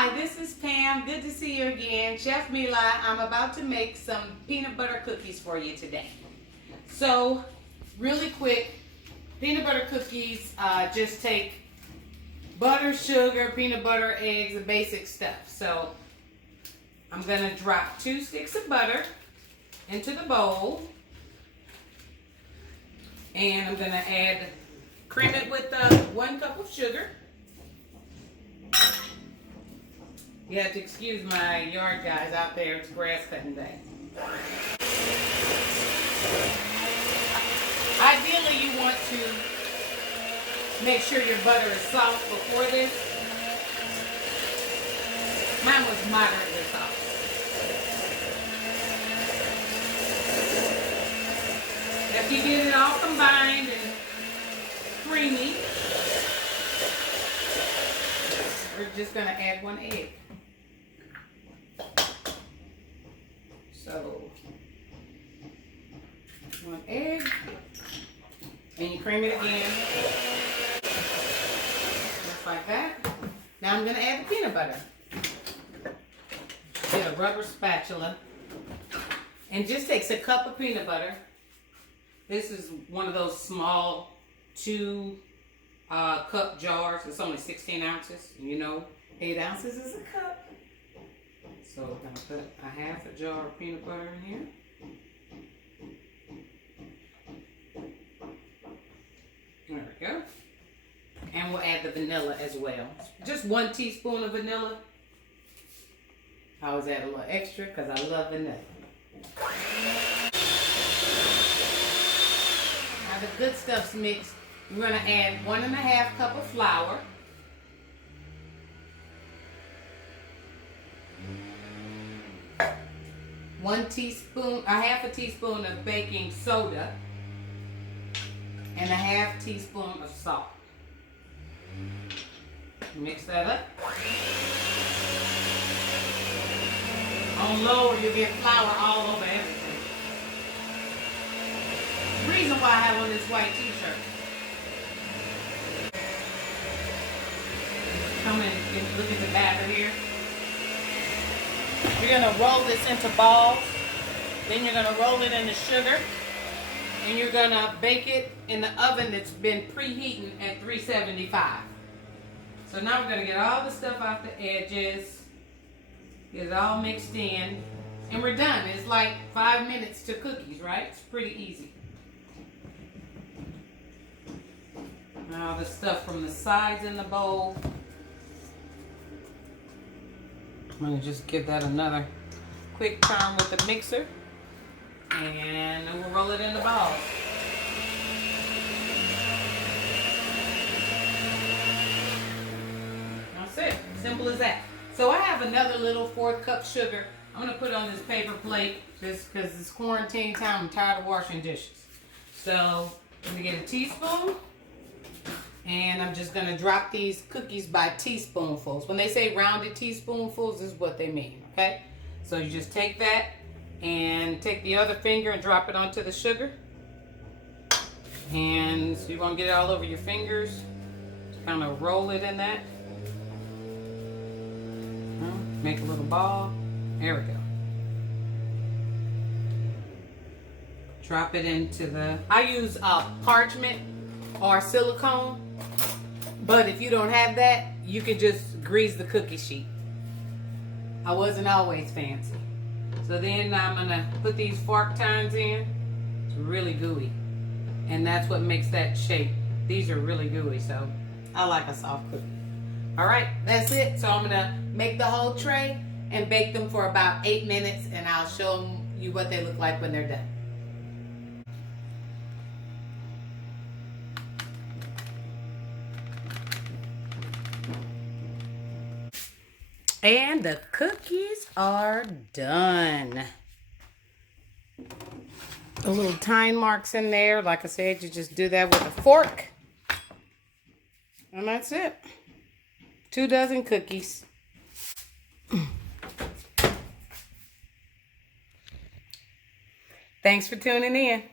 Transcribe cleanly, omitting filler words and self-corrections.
Hi, this is Pam. Good to see you again. Chef Mela, I'm about to make some peanut butter cookies for you today. So, really quick, peanut butter cookies just take butter, sugar, peanut butter, eggs, the basic stuff. So, I'm going to drop 2 sticks of butter into the bowl. And I'm going to cream it with 1 cup of sugar. You have to excuse my yard guys out there. It's grass cutting day. Ideally, you want to make sure your butter is soft before this. Mine was moderately soft. After you get it all combined and creamy, we're just going to add 1 egg. So, 1 egg, and you cream it again, just like that. Now I'm going to add the peanut butter. Get a rubber spatula, and just takes a cup of peanut butter. This is one of those small 2 cup jars. It's only 16 ounces. You know, 8 ounces is a cup. So I'm going to put a half a jar of peanut butter in here. There we go. And we'll add the vanilla as well. Just 1 teaspoon of vanilla. I always add a little extra because I love vanilla. Now the good stuff's mixed. We're going to add 1½ cup of flour. 1 teaspoon, a half a teaspoon of baking soda, and a half teaspoon of salt. Mix that up. On low, you'll get flour all over everything. The reason why I have on this white t-shirt. Come in and look at the batter here. You're going to roll this into balls. Then you're going to roll it in the sugar. And you're going to bake it in the oven that's been preheating at 375. So now we're going to get all the stuff out the edges. Get it all mixed in. And we're done. It's like 5 minutes to cookies, right? It's pretty easy. Now the stuff from the sides in the bowl. I'm going to just give that another quick turn with the mixer. And then we'll roll it into balls. That's it. Simple as that. So I have another little 4th cup sugar. I'm going to put on this paper plate just because it's quarantine time. I'm tired of washing dishes. So I'm going to get a teaspoon. And I'm just going to drop these cookies by teaspoonfuls. When they say rounded teaspoonfuls, this is what they mean, okay? So you just take that and take the other finger and drop it onto the sugar. And so you want to get it all over your fingers. Kind of roll it in that. Make a little ball. There we go. Drop it into the... I use parchment or silicone. But if you don't have that, you can just grease the cookie sheet. I wasn't always fancy. So then I'm going to put these fork tines in. It's really gooey. And that's what makes that shape. These are really gooey, so I like a soft cookie. All right, that's it. So I'm going to make the whole tray and bake them for about 8 minutes, and I'll show you what they look like when they're done. And the cookies are done. The little tine marks in there. Like I said, you just do that with a fork. And that's it. 2 dozen cookies. Thanks for tuning in.